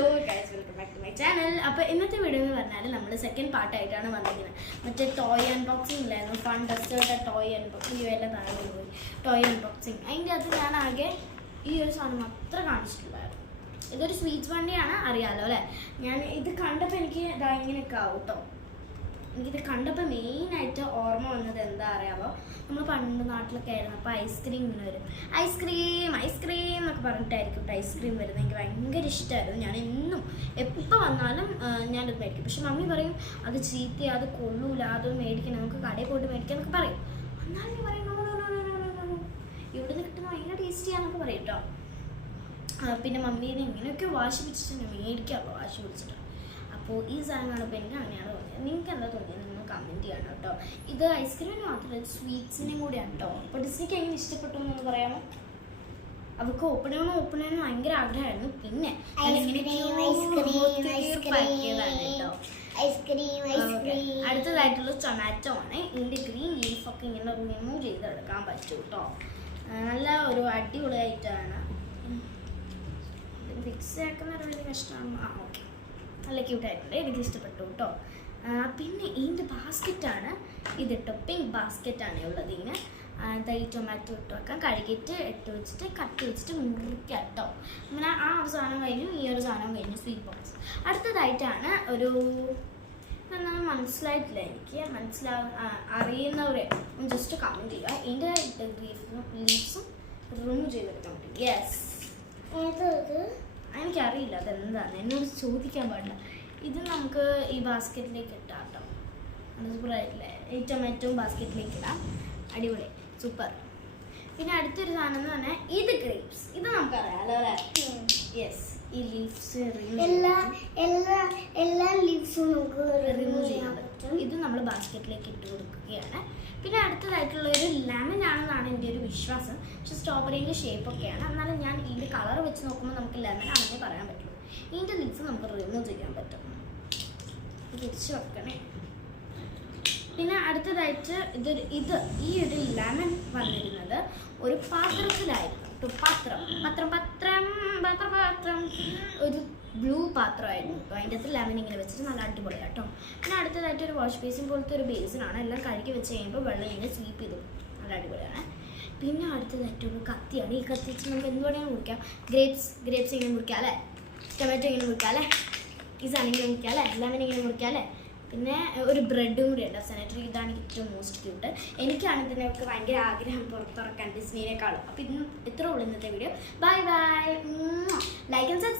Hello guys, welcome back to my channel. അപ്പോൾ ഇന്നത്തെ video എന്ന് പറഞ്ഞാൽ നമ്മൾ സെക്കൻഡ് പാർട്ടായിട്ടാണ് വന്നിരിക്കുന്നത്. മറ്റേ ടോയ് അൺബോക്സിംഗ് ഇല്ലായിരുന്നു, ഫൺ ഡെസേർട്ട് ടോയ് അൺബോക്സിംഗ് എല്ലാം താഴെ പോയി ടോയ് അൺബോക്സിംഗ്. അതിൻ്റെ അത് ഞാൻ ആകെ ഈ ഒരു സാധനം മാത്രം കാണിച്ചിട്ടുണ്ടായിരുന്നു. ഇതൊരു സ്വീറ്റ്സ് വണ്ടിയാണ്, അറിയാമല്ലോ അല്ലേ. ഞാൻ ഇത് കണ്ടപ്പോൾ എനിക്ക് ഇതാ ഇങ്ങനെയൊക്കെ ആവും കേട്ടോ. എനിക്കിത് കണ്ടപ്പോൾ മെയിനായിട്ട് ഓർമ്മ വന്നത് എന്താ അറിയാമോ, നമ്മൾ പണ്ട് നാട്ടിലൊക്കെ ആയിരുന്നു. അപ്പോൾ ഐസ്ക്രീം ഇങ്ങനെ വരും, ഐസ്ക്രീം ഐസ്ക്രീം എന്നൊക്കെ പറഞ്ഞിട്ടായിരിക്കും കേട്ടോ ഐസ്ക്രീം വരുന്നത്. എനിക്ക് ഭയങ്കര ഇഷ്ടമായിരുന്നു. ഞാൻ എന്നും എപ്പോൾ വന്നാലും ഞാനത് മേടിക്കും. പക്ഷെ മമ്മി പറയും അത് ചീത്തയാണ്, അത് കൊള്ളൂല, അത് മേടിക്കണം, നമുക്ക് കടയിൽ പോയിട്ട് മേടിക്കാം എന്നൊക്കെ പറയും. എന്നാലും ഞാൻ പറയും ഇവിടെ നിന്ന് കിട്ടുന്ന ഭയങ്കര ടേസ്റ്റിയാന്നൊക്കെ പറയും കേട്ടോ. പിന്നെ മമ്മീനെ ഇങ്ങനെയൊക്കെ വാശി പിടിച്ചിട്ട് ഞാൻ മേടിക്കാമല്ലോ, വാശി പിടിച്ചിട്ട്. അപ്പോൾ ഈ സാധനം കാണുമ്പോൾ എനിക്ക് അങ്ങനെയാണ് തോന്നിയത്. നിങ്ങൾക്ക് എന്താ തോന്നിയത് നിങ്ങൾ കമൻറ്റ് ചെയ്യണം കേട്ടോ. ഇത് ഐസ്ക്രീമിന് മാത്രമല്ല, സ്വീറ്റ്സിനും കൂടിയാണ് കേട്ടോ. അപ്പോൾ ഡിസ്നിക്ക് എങ്ങനെ ഇഷ്ടപ്പെട്ടു എന്നൊന്ന് പറയാമോ? അവർക്ക് ഓപ്പൺ ചെയ്യണം ഭയങ്കര ആഗ്രഹമായിരുന്നു. പിന്നെ അടുത്തതായിട്ടുള്ള ടൊമാറ്റോ ആണ്. ഇതിൻ്റെ ഗ്രീൻ ലീഫൊക്കെ ഇങ്ങനെ റിമൂവ് ചെയ്തെടുക്കാൻ പറ്റും കേട്ടോ. നല്ല ഒരു അടിപൊളിയായിട്ടാണ്. ഫിക്സ് ആക്കുന്ന വലിയ കഷ്ടമാണ്. ഓക്കെ, നല്ല ക്യൂട്ടായിട്ടുണ്ട്, എനിക്ക് ഇഷ്ടപ്പെട്ടു കേട്ടോ. പിന്നെ ഇതിൻ്റെ ബാസ്ക്കറ്റാണ് ഇത് കേട്ടോ. പിങ്ക് ബാസ്ക്കറ്റാണ് ഉള്ളത്. ഇതിന് ഈ ടൊമാറ്റോ ഇട്ട് വെക്കാം, കഴുകിയിട്ട് ഇട്ട് വെച്ചിട്ട് കട്ട് വെച്ചിട്ട് മുറിക്കാം കേട്ടോ. അങ്ങനെ ആ ഒരു സാധനം കഴിഞ്ഞു, ഈ ഒരു സാധനം കഴിഞ്ഞു, സ്വീറ്റ് ബോക്സ്. അടുത്തതായിട്ടാണ് ഒരു നമ്മൾ മനസ്സിലായിട്ടില്ല, എനിക്ക് അറിയുന്നവരെ ജസ്റ്റ് കമൻറ്റ് ചെയ്യുക. ഇതിൻ്റെ ലീവ്സും റിമൂവ് ചെയ്തെടുക്കാൻ പറ്റും. യെസ്, എനിക്കറിയില്ല അതെന്താണ്, എന്നോട് ചോദിക്കാൻ പാടില്ല. ഇത് നമുക്ക് ഈ ബാസ്ക്കറ്റിലേക്ക് ഇട്ടാം കേട്ടോ. അത് സൂപ്പറായിട്ടില്ലേ? ഈ ടൊമാറ്റോ ബാസ്ക്കറ്റിലേക്ക് ഇടാം, അടിപൊളി, സൂപ്പർ. പിന്നെ അടുത്തൊരു സാധനം എന്ന് പറഞ്ഞാൽ ഇത് ഗ്രേപ്സ്. ഇത് നമുക്കറിയാമല്ലോ അല്ലേ? യെസ്, ഈ ലീവ്സ് എല്ലാ ലീവ്സും നമുക്ക് റിമൂവ് ചെയ്യാൻ പറ്റും. ഇത് നമ്മൾ ബാസ്ക്കറ്റിലേക്ക് ഇട്ട് കൊടുക്കുകയാണ്. പിന്നെ അടുത്തതായിട്ടുള്ള ഒരു ലെമൺ ആണെന്നാണ് എൻ്റെ ഒരു വിശ്വാസം. പക്ഷെ സ്ട്രോബെറിൻ്റെ ഷേപ്പൊക്കെയാണ്. എന്നാലും ഞാൻ ഇതിൻ്റെ കളർ വെച്ച് നോക്കുമ്പോൾ നമുക്ക് ലെമൺ ആണെന്നേ പറയാൻ പറ്റുള്ളൂ. ഇതിൻ്റെ ലീവ്സ് നമുക്ക് റിമൂവ് ചെയ്യാൻ പറ്റും. തിരിച്ച് വെക്കണേ. പിന്നെ അടുത്തതായിട്ട് ഈ ഒരു ലെമൺ വന്നിരുന്നത് ഒരു പാത്രത്തിലായിരുന്നു. പാത്രം ഒരു ബ്ലൂ പാത്രമായിരുന്നു കേട്ടോ. അതിൻ്റെ അകത്ത് ലെമൺ ഇങ്ങനെ വെച്ചിട്ട് നല്ല അടിപൊളിയാണ് കേട്ടോ. പിന്നെ അടുത്തതായിട്ട് ഒരു വാഷ് ബേസിൻ പോലത്തെ ഒരു ബേസിനാണ്. എല്ലാം കഴുകി വെച്ച് കഴിയുമ്പോൾ വെള്ളം ഇങ്ങനെ സ്വീപ്പ് ചെയ്തു, നല്ല അടിപൊളിയാണ്. പിന്നെ അടുത്തതായിട്ട് ഒരു കത്തിയാണ്. ഈ കത്തി വെച്ച് നമുക്ക് എന്ത് വേണമെങ്കിലും മുറിക്കാം. ഗ്രേപ്സ് ഇങ്ങനെ മുറിക്കാം അല്ലേ, ടൊമാറ്റോ ഇങ്ങനെ മുറിക്കാം അല്ലേ, ഈ സാധനം ഇങ്ങനെ മുറിക്കാം അല്ലേ, ലെമൺ ഇങ്ങനെ മുറിക്കാം അല്ലേ. പിന്നെ ഒരു ബ്രെഡും കൂടി ഉണ്ട് സാനിറ്ററി. ഇതാണ് ഏറ്റവും മോസ്റ്റ് ക്യൂട്ട്. എനിക്കാണ് ഇതിനൊക്കെ ഭയങ്കര ആഗ്രഹം പുറത്തിറക്കാൻ ഡിസ്നിനേക്കാളും. അപ്പോൾ ഇന്ന് ഇത്ര ഉള്ളൂ ഇന്നത്തെ video. Bye bye. Like and subscribe.